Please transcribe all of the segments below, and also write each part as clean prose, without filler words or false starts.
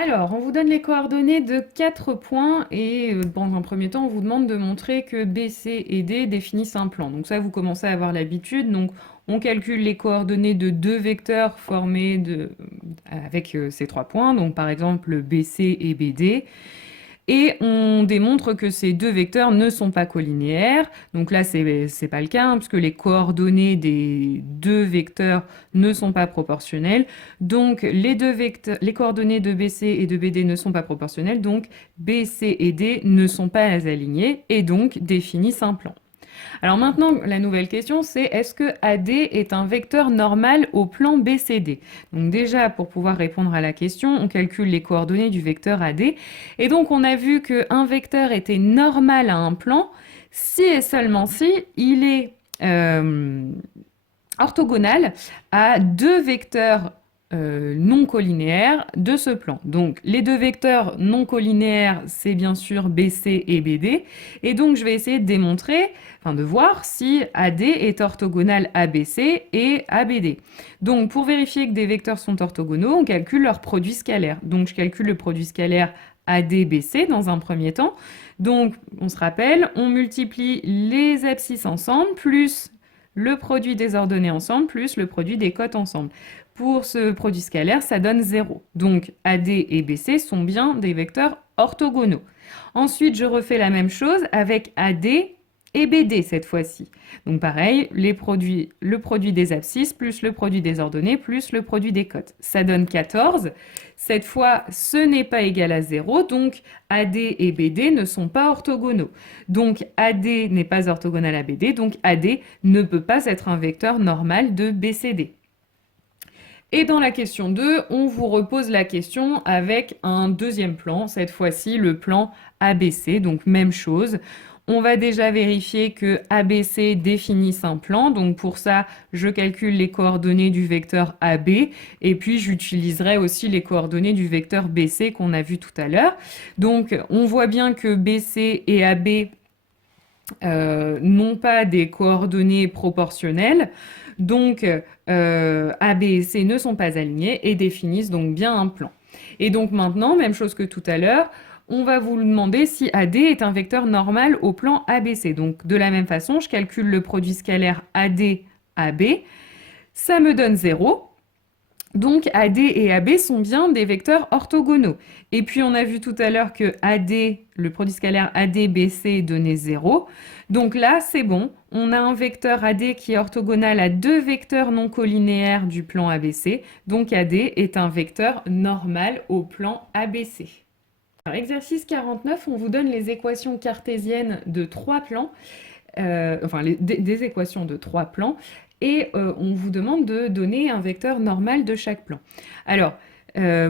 Alors, on vous donne les coordonnées de 4 points et dans un premier temps, on vous demande de montrer que B, C et D définissent un plan. Donc ça, vous commencez à avoir l'habitude. Donc, on calcule les coordonnées de deux vecteurs avec ces 3 points. Donc, par exemple, BC et BD. Et on démontre que ces deux vecteurs ne sont pas collinéaires. Donc là, c'est pas le cas, puisque les coordonnées des deux vecteurs ne sont pas proportionnelles. Donc les coordonnées de BC et de BD ne sont pas proportionnelles. Donc BC et D ne sont pas alignées et donc définissent un plan. Alors maintenant, la nouvelle question, c'est est-ce que AD est un vecteur normal au plan BCD? Donc déjà, pour pouvoir répondre à la question, on calcule les coordonnées du vecteur AD. Et donc, on a vu qu'un vecteur était normal à un plan si et seulement si il est orthogonal à deux vecteurs non collinéaires de ce plan. Donc les deux vecteurs non collinéaires, c'est bien sûr BC et BD. Et donc je vais essayer de démontrer, enfin de voir si AD est orthogonal à BC et à BD. Donc pour vérifier que des vecteurs sont orthogonaux, on calcule leur produit scalaire. Donc je calcule le produit scalaire ADBC dans un premier temps. Donc on se rappelle, on multiplie les abscisses ensemble plus le produit des ordonnées ensemble plus le produit des cotes ensemble. Pour ce produit scalaire, ça donne 0. Donc AD et BC sont bien des vecteurs orthogonaux. Ensuite, je refais la même chose avec AD et BD cette fois-ci. Donc pareil, le produit des abscisses plus le produit des ordonnées plus le produit des cotes. Ça donne 14. Cette fois, ce n'est pas égal à 0, donc AD et BD ne sont pas orthogonaux. Donc AD n'est pas orthogonal à BD, donc AD ne peut pas être un vecteur normal de BCD. Et dans la question 2, on vous repose la question avec un deuxième plan, cette fois-ci le plan ABC, donc même chose. On va déjà vérifier que ABC définisse un plan, donc pour ça, je calcule les coordonnées du vecteur AB, et puis j'utiliserai aussi les coordonnées du vecteur BC qu'on a vu tout à l'heure. Donc on voit bien que BC et AB n'ont pas des coordonnées proportionnelles, donc A, B et C ne sont pas alignés et définissent donc bien un plan. Et donc maintenant, même chose que tout à l'heure, on va vous demander si AD est un vecteur normal au plan ABC. Donc de la même façon, je calcule le produit scalaire AD, AB, ça me donne 0. Donc AD et AB sont bien des vecteurs orthogonaux. Et puis on a vu tout à l'heure que AD, le produit scalaire AD-BC donnait 0. Donc là, c'est bon. On a un vecteur AD qui est orthogonal à deux vecteurs non collinéaires du plan ABC. Donc AD est un vecteur normal au plan ABC. Alors, exercice 49, on vous donne les équations cartésiennes de trois plans, des équations de trois plans, et on vous demande de donner un vecteur normal de chaque plan. Alors,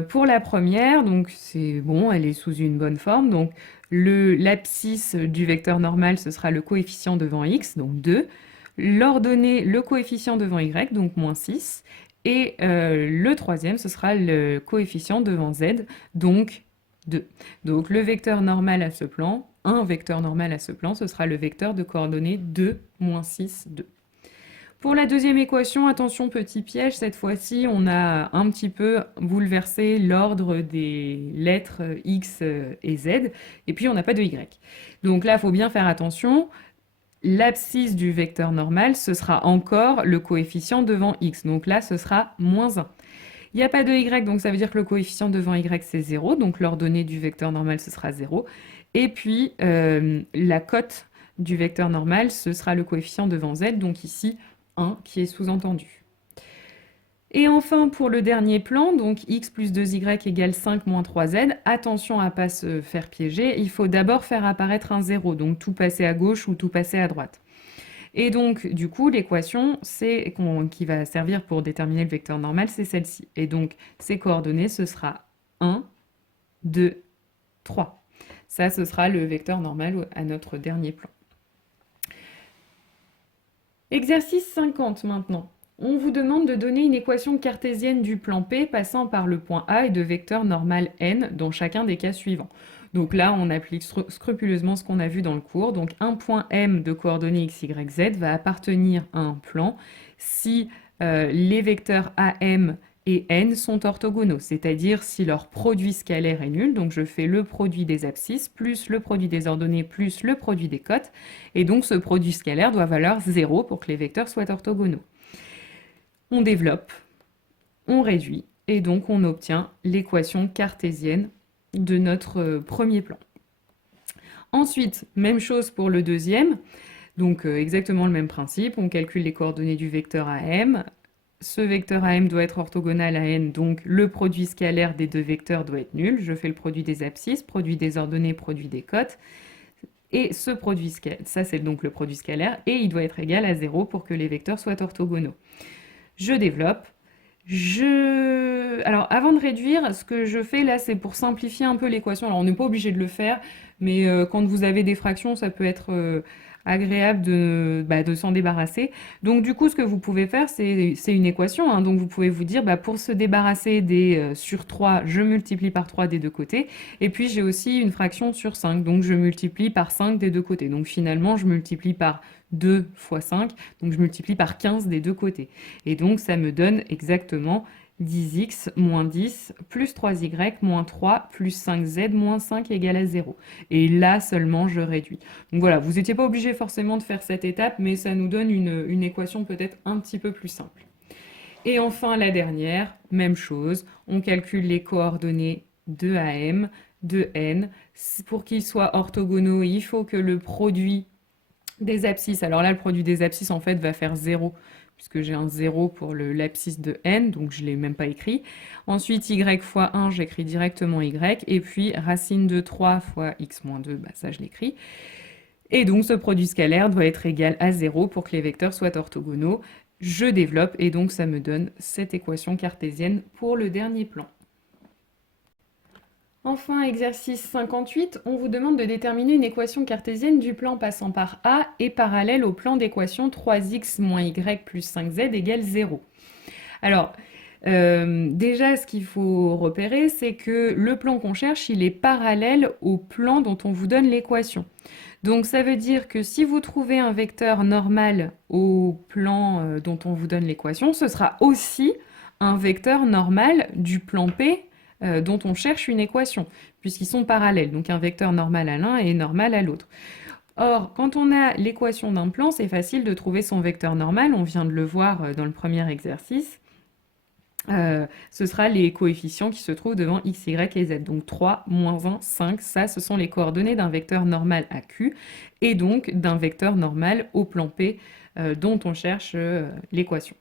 pour la première, donc c'est bon, elle est sous une bonne forme, donc l'abscisse du vecteur normal, ce sera le coefficient devant x, donc 2, l'ordonnée, le coefficient devant y, donc moins 6, et le troisième, ce sera le coefficient devant z, donc 2. Donc le vecteur normal à ce plan, un vecteur normal à ce plan, ce sera le vecteur de coordonnées 2, moins 6, 2. Pour la deuxième équation, attention petit piège, cette fois-ci on a un petit peu bouleversé l'ordre des lettres x et z, et puis on n'a pas de y. Donc là, il faut bien faire attention, l'abscisse du vecteur normal, ce sera encore le coefficient devant x, donc là ce sera moins 1. Il n'y a pas de y, donc ça veut dire que le coefficient devant y c'est 0, donc l'ordonnée du vecteur normal ce sera 0. Et puis la cote du vecteur normal, ce sera le coefficient devant z, donc ici 1 qui est sous-entendu. Et enfin, pour le dernier plan, donc x plus 2y égale 5 moins 3z, attention à ne pas se faire piéger, il faut d'abord faire apparaître un 0, donc tout passer à gauche ou tout passer à droite. Et donc, du coup, l'équation qui va servir pour déterminer le vecteur normal, c'est celle-ci. Et donc, ses coordonnées, ce sera 1, 2, 3. Ça, ce sera le vecteur normal à notre dernier plan. Exercice 50 maintenant. On vous demande de donner une équation cartésienne du plan P passant par le point A et de vecteur normal n dans chacun des cas suivants. Donc là, on applique scrupuleusement ce qu'on a vu dans le cours. Donc un point M de coordonnées x, y, z va appartenir à un plan si les vecteurs AM et n sont orthogonaux, c'est-à-dire si leur produit scalaire est nul, donc je fais le produit des abscisses plus le produit des ordonnées plus le produit des cotes, et donc ce produit scalaire doit valoir 0 pour que les vecteurs soient orthogonaux. On développe, on réduit, et donc on obtient l'équation cartésienne de notre premier plan. Ensuite, même chose pour le deuxième, donc exactement le même principe, on calcule les coordonnées du vecteur AM. Ce vecteur AM doit être orthogonal à n, donc le produit scalaire des deux vecteurs doit être nul. Je fais le produit des abscisses, produit des ordonnées, produit des cotes. Et ce produit scalaire, ça c'est donc le produit scalaire, et il doit être égal à 0 pour que les vecteurs soient orthogonaux. Je développe. Alors, avant de réduire, ce que je fais là, c'est pour simplifier un peu l'équation. Alors, on n'est pas obligé de le faire, mais quand vous avez des fractions, ça peut être agréable de s'en débarrasser. Donc, du coup, ce que vous pouvez faire, c'est une équation, hein. Donc, vous pouvez vous dire, pour se débarrasser des sur 3, je multiplie par 3 des deux côtés. Et puis, j'ai aussi une fraction sur 5, donc je multiplie par 5 des deux côtés. Donc, finalement, je multiplie par 2 fois 5, donc je multiplie par 15 des deux côtés. Et donc, ça me donne exactement 10x moins 10 plus 3y moins 3 plus 5z moins 5 égale à 0. Et là seulement, je réduis. Donc voilà, vous n'étiez pas obligé forcément de faire cette étape, mais ça nous donne une équation peut-être un petit peu plus simple. Et enfin, la dernière, même chose, on calcule les coordonnées de AM, de N. Pour qu'ils soient orthogonaux, il faut que le produit des abscisses, alors là, le produit des abscisses, en fait, va faire 0, puisque j'ai un 0 pour l'abscisse de n, donc je ne l'ai même pas écrit. Ensuite, y fois 1, j'écris directement y, et puis racine de 3 fois x moins 2, ça je l'écris. Et donc, ce produit scalaire doit être égal à 0 pour que les vecteurs soient orthogonaux. Je développe, et donc ça me donne cette équation cartésienne pour le dernier plan. Enfin, exercice 58, on vous demande de déterminer une équation cartésienne du plan passant par A et parallèle au plan d'équation 3x moins y plus 5z égale 0. Alors, déjà, ce qu'il faut repérer, c'est que le plan qu'on cherche, il est parallèle au plan dont on vous donne l'équation. Donc, ça veut dire que si vous trouvez un vecteur normal au plan dont on vous donne l'équation, ce sera aussi un vecteur normal du plan P dont on cherche une équation, puisqu'ils sont parallèles. Donc un vecteur normal à l'un et normal à l'autre. Or, quand on a l'équation d'un plan, c'est facile de trouver son vecteur normal. On vient de le voir dans le premier exercice. Ce sera les coefficients qui se trouvent devant x, y et z. Donc 3, moins 1, 5, ça, ce sont les coordonnées d'un vecteur normal à Q et donc d'un vecteur normal au plan P dont on cherche l'équation.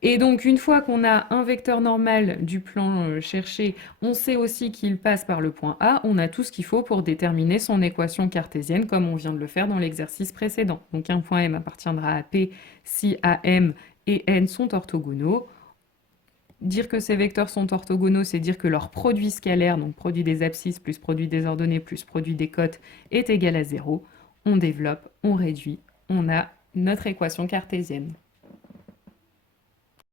Et donc, une fois qu'on a un vecteur normal du plan cherché, on sait aussi qu'il passe par le point A, on a tout ce qu'il faut pour déterminer son équation cartésienne, comme on vient de le faire dans l'exercice précédent. Donc, un point M appartiendra à P si AM et N sont orthogonaux. Dire que ces vecteurs sont orthogonaux, c'est dire que leur produit scalaire, donc produit des abscisses plus produit des ordonnées plus produit des cotes, est égal à 0. On développe, on réduit, on a notre équation cartésienne.